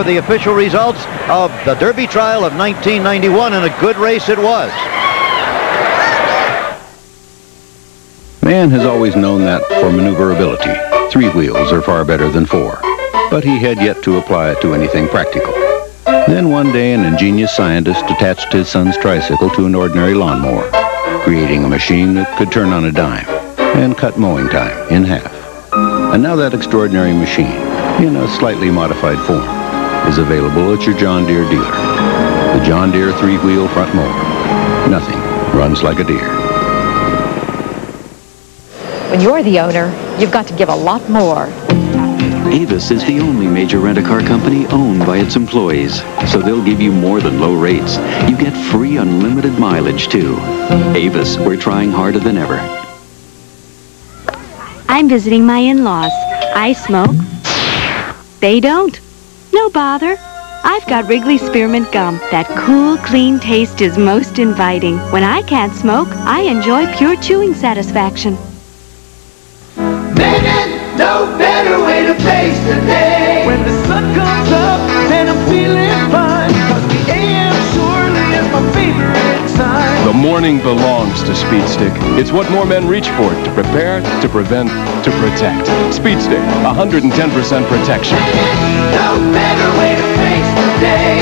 For the official results of the Derby trial of 1991, and a good race it was. Man has always known that for maneuverability, 3 wheels are far better than 4, but he had yet to apply it to anything practical. Then one day an ingenious scientist attached his son's tricycle to an ordinary lawnmower, creating a machine that could turn on a dime and cut mowing time in half. And now that extraordinary machine, in a slightly modified form, is available at your John Deere dealer. The John Deere 3-wheel front mower. Nothing runs like a deer. When you're the owner, you've got to give a lot more. Avis is the only major rent-a-car company owned by its employees, so they'll give you more than low rates. You get free unlimited mileage, too. Avis, we're trying harder than ever. I'm visiting my in-laws. I smoke. They don't. No bother. I've got Wrigley Spearmint Gum. That cool, clean taste is most inviting. When I can't smoke, I enjoy pure chewing satisfaction. No better way to face the day. When the sun comes up, then I'm feeling fine. 'Cause the AM surely is my favorite time. The morning belongs to Speed Stick. It's what more men reach for: to prepare, to prevent, to protect. Speed Stick, 110% protection. No better way to face the day.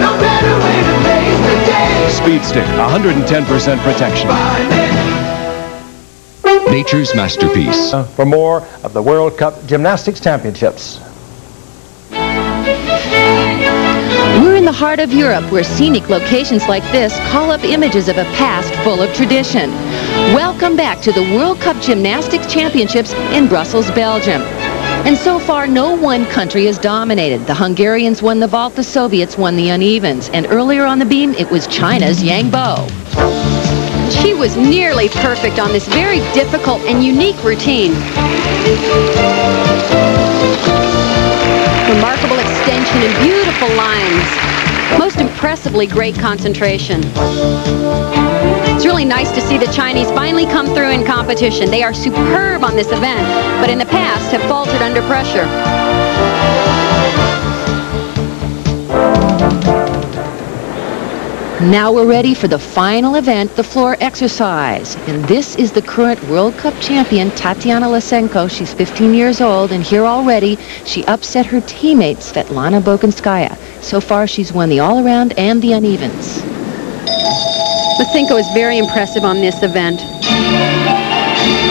No better way to face the day. Speed Stick, 110% protection. Nature's masterpiece. For more of the World Cup Gymnastics Championships. We're in the heart of Europe, where scenic locations like this call up images of a past full of tradition. Welcome back to the World Cup Gymnastics Championships in Brussels, Belgium. And so far, no one country has dominated. The Hungarians won the vault, the Soviets won the unevens, and earlier on the beam, it was China's Yang Bo. She was nearly perfect on this very difficult and unique routine. Remarkable extension and beautiful lines. Most impressively great concentration. It's really nice to see the Chinese finally come through in competition. They are superb on this event, but in the past have faltered under pressure. Now we're ready for the final event, the floor exercise. And this is the current World Cup champion, Tatiana Lysenko. She's 15 years old, and here already, she upset her teammate, Svetlana Boganskaya. So far, she's won the all-around and the unevens. Lysenko is very impressive on this event.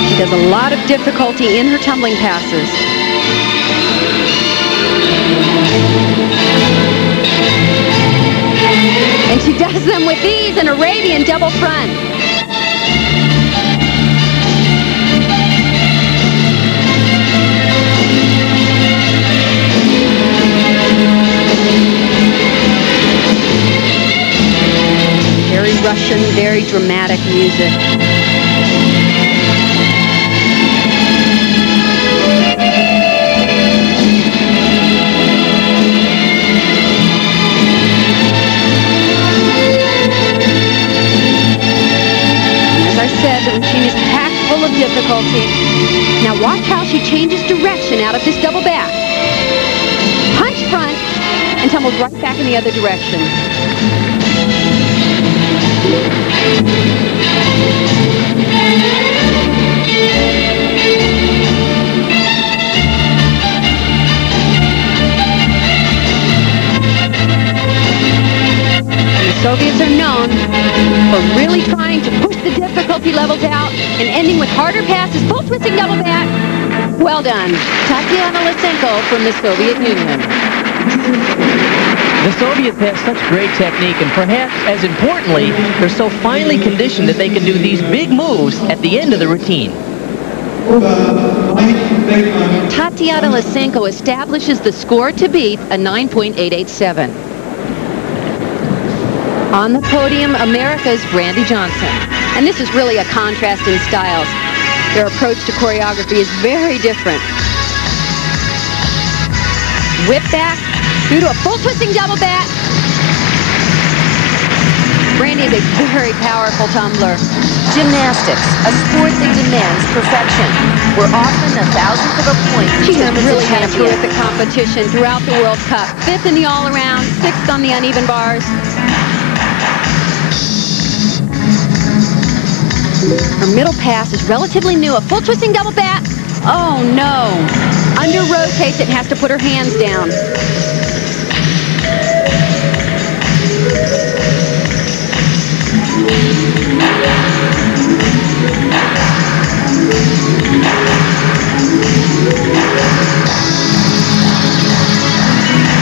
She does a lot of difficulty in her tumbling passes. And she does them with ease, an Arabian double front. Very Russian, very dramatic music. The routine is packed full of difficulty. Now watch how she changes direction out of this double back. Punch front and tumbles right back in the other direction. The Soviets are known for really trying to push the difficulty levels out and ending with harder passes, full twisting double back. Well done. Tatiana Lysenko from the Soviet Union. The Soviets have such great technique, and perhaps as importantly, they're so finely conditioned that they can do these big moves at the end of the routine. Tatiana Lysenko establishes the score to beat, a 9.887. On the podium, America's Brandy Johnson. And this is really a contrast in styles. Their approach to choreography is very different. Whip back, through to a full twisting double back. Brandy is a very powerful tumbler. Gymnastics, a sport that demands perfection, where often a thousandth of a point She has determines really the had a champion. terrific competition throughout the World Cup. 5th in the all-around, 6th on the uneven bars. Her middle pass is relatively new. A full twisting double back. Oh, no. Under rotates it, has to put her hands down.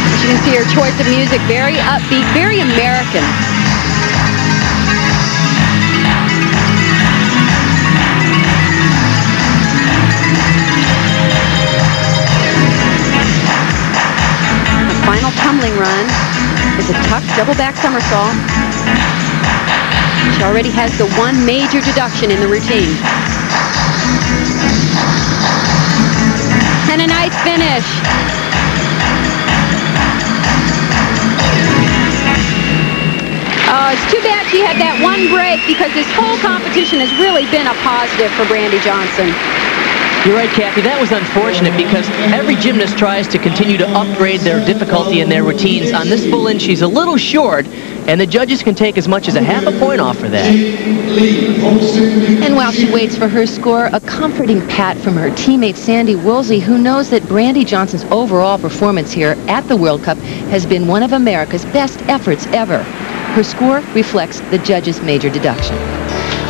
As you can see, her choice of music, very upbeat, very American. Final tumbling run is a tucked double back somersault. She already has the one major deduction in the routine. And a nice finish. Oh, it's too bad she had that one break, because this whole competition has really been a positive for Brandy Johnson. You're right, Kathy. That was unfortunate because every gymnast tries to continue to upgrade their difficulty in their routines. On this full in, she's a little short, and the judges can take as much as a half a point off for that. And while she waits for her score, a comforting pat from her teammate Sandy Woolsey, who knows that Brandy Johnson's overall performance here at the World Cup has been one of America's best efforts ever. Her score reflects the judges' major deduction.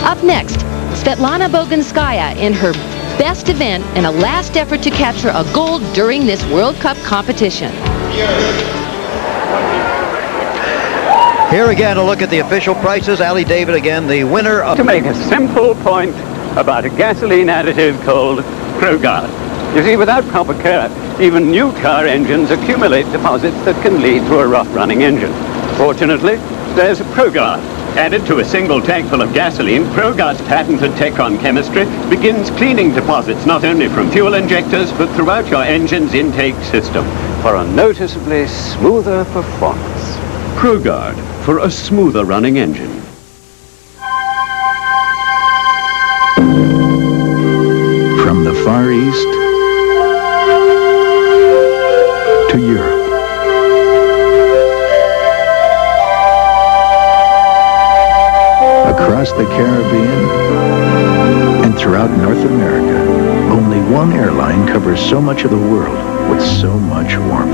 Up next, Svetlana Boganskaya in her best event and a last effort to capture a gold during this World Cup competition. Here again, a look at the official prices. Ali David again, the winner of... To make a simple point about a gasoline additive called ProGuard. You see, without proper care, even new car engines accumulate deposits that can lead to a rough-running engine. Fortunately, there's ProGuard. Added to a single tank full of gasoline, ProGuard's patented Tecron chemistry begins cleaning deposits not only from fuel injectors, but throughout your engine's intake system for a noticeably smoother performance. ProGuard, for a smoother running engine. From the Far East to Europe. Across the Caribbean and throughout North America, only one airline covers so much of the world with so much warmth.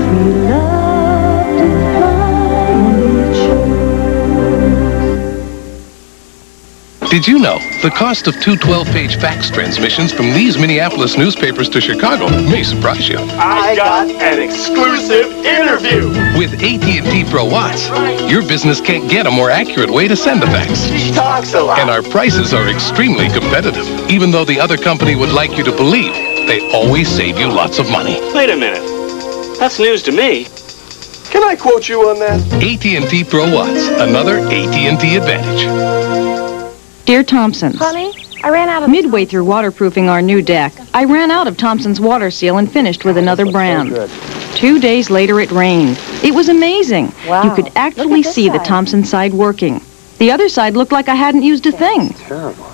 Did you know the cost of two 12-page fax transmissions from these Minneapolis newspapers to Chicago may surprise you? I got an exclusive interview With AT&T Pro Watts, your business can't get a more accurate way to send a fax. She talks a lot. And our prices are extremely competitive. Even though the other company would like you to believe, they always save you lots of money. Wait a minute. That's news to me. Can I quote you on that? AT&T Pro Watts, another AT&T advantage. Dear Thompson, Honey, I ran out of... Midway through waterproofing our new deck, I ran out of Thompson's water seal and finished with another brand. 2 days later, it rained. It was amazing. Wow. You could actually see the Thompson side working. The other side looked like I hadn't used a thing.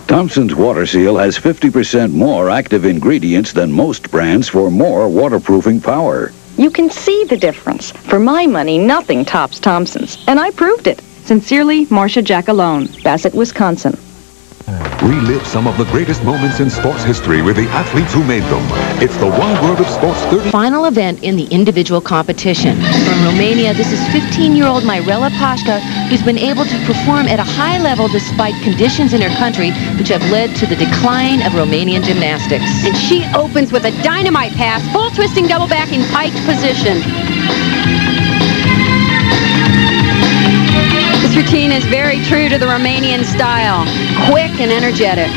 Thompson's Water Seal has 50% more active ingredients than most brands for more waterproofing power. You can see the difference. For my money, nothing tops Thompson's. And I proved it. Sincerely, Marcia Jackalone, Bassett, Wisconsin. Relive some of the greatest moments in sports history with the athletes who made them. It's the Wide World of Sports 30. Final event in the individual competition. From Romania, this is 15-year-old Mirela Pașca, who's been able to perform at a high level despite conditions in her country which have led to the decline of Romanian gymnastics. And she opens with a dynamite pass, full twisting double back in piked position. This routine is very true to the Romanian style, quick and energetic.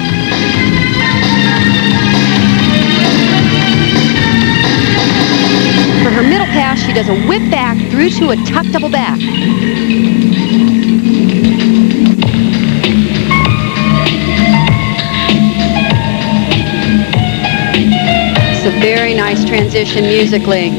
For her middle pass, she does a whip back through to a tuck double back. It's a very nice transition musically.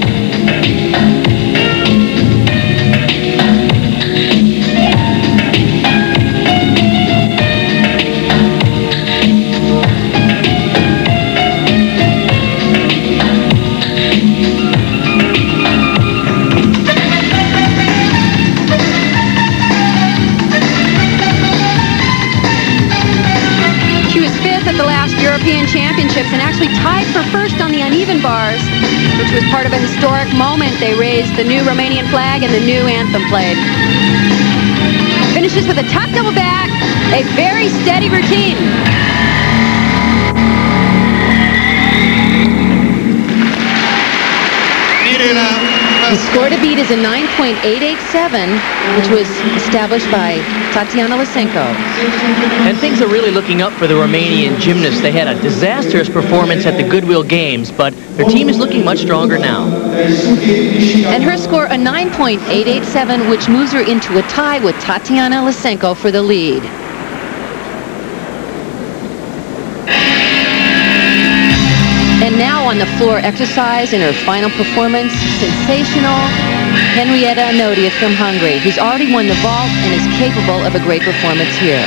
tied for first on the uneven bars, which was part of a historic moment. They raised the new Romanian flag and the new anthem played. Finishes with a top double back, a very steady routine. The score to beat is a 9.887, which was established by Tatiana Lysenko. And things are really looking up for the Romanian gymnasts. They had a disastrous performance at the Goodwill Games, but their team is looking much stronger now. And her score, a 9.887, which moves her into a tie with Tatiana Lysenko for the lead. And now on the floor exercise in her final performance, sensational Henrietta Anodius from Hungary, who's already won the vault and is capable of a great performance here.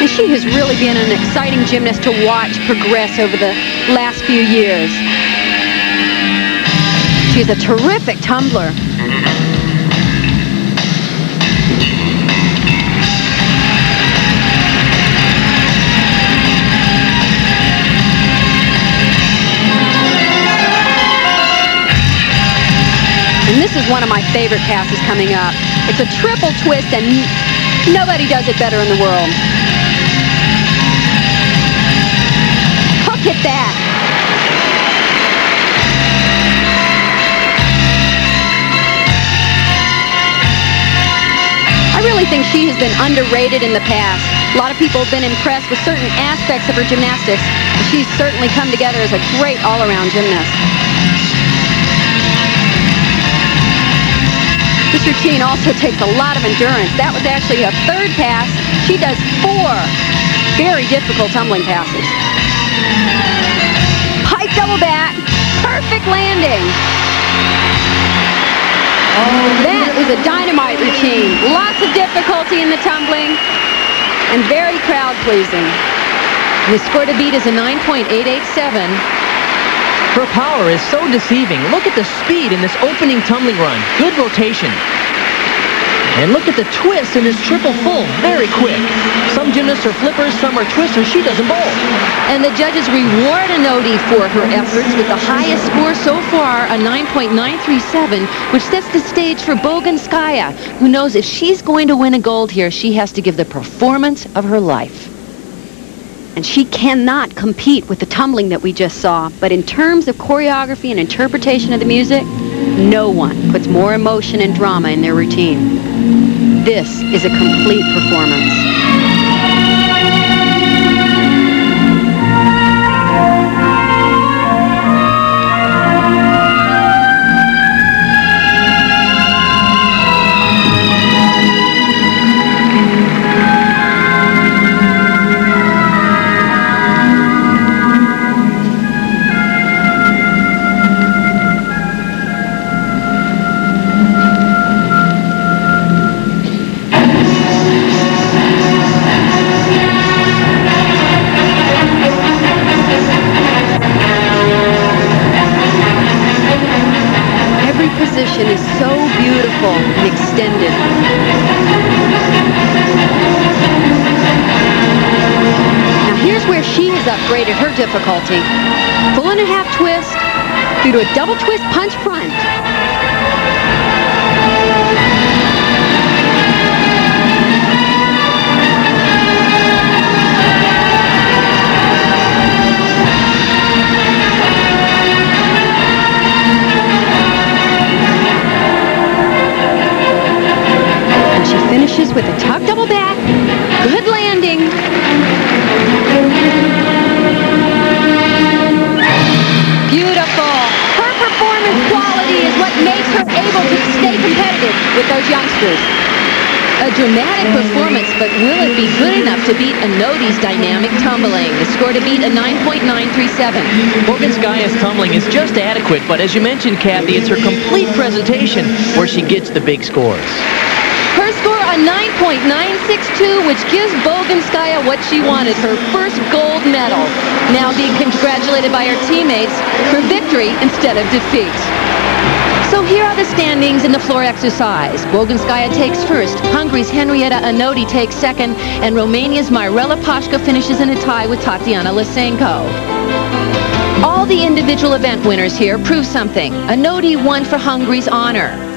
And she has really been an exciting gymnast to watch progress over the last few years. She's a terrific tumbler. And this is one of my favorite passes coming up. It's a triple twist, and nobody does it better in the world. Look at that. I really think she has been underrated in the past. A lot of people have been impressed with certain aspects of her gymnastics. She's certainly come together as a great all-around gymnast. This routine also takes a lot of endurance. That was actually a third pass. She does 4 very difficult tumbling passes. Pike double back, perfect landing. That is a dynamite routine. Lots of difficulty in the tumbling and very crowd-pleasing. The score to beat is a 9.887. Her power is so deceiving. Look at the speed in this opening tumbling run. Good rotation. And look at the twist in this triple full. Very quick. Some gymnasts are flippers, some are twisters. She doesn't bowl. And the judges reward Anodi for her efforts with the highest score so far, a 9.937, which sets the stage for Boganskaya, who knows if she's going to win a gold here, she has to give the performance of her life. And she cannot compete with the tumbling that we just saw. But in terms of choreography and interpretation of the music, no one puts more emotion and drama in their routine. This is a complete performance. Is so beautiful and extended. Now here's where she has upgraded her difficulty. 4.5 twist through to a double twist punch front. Finishes with a tuck double back. Good landing. Beautiful. Her performance quality is what makes her able to stay competitive with those youngsters. A dramatic performance, but will it be good enough to beat Anodi's dynamic tumbling? The score to beat a 9.937. Boganskaya's tumbling is just adequate, but as you mentioned, Kathy, it's her complete presentation where she gets the big scores. Her score, a 9.962, which gives Boganskaya what she wanted, her first gold medal. Now being congratulated by her teammates for victory instead of defeat. So here are the standings in the floor exercise. Boganskaya takes first, Hungary's Henrietta Anodi takes second, and Romania's Mirela Pașca finishes in a tie with Tatiana Lysenko. All the individual event winners here prove something. A note he won for Hungary's honor.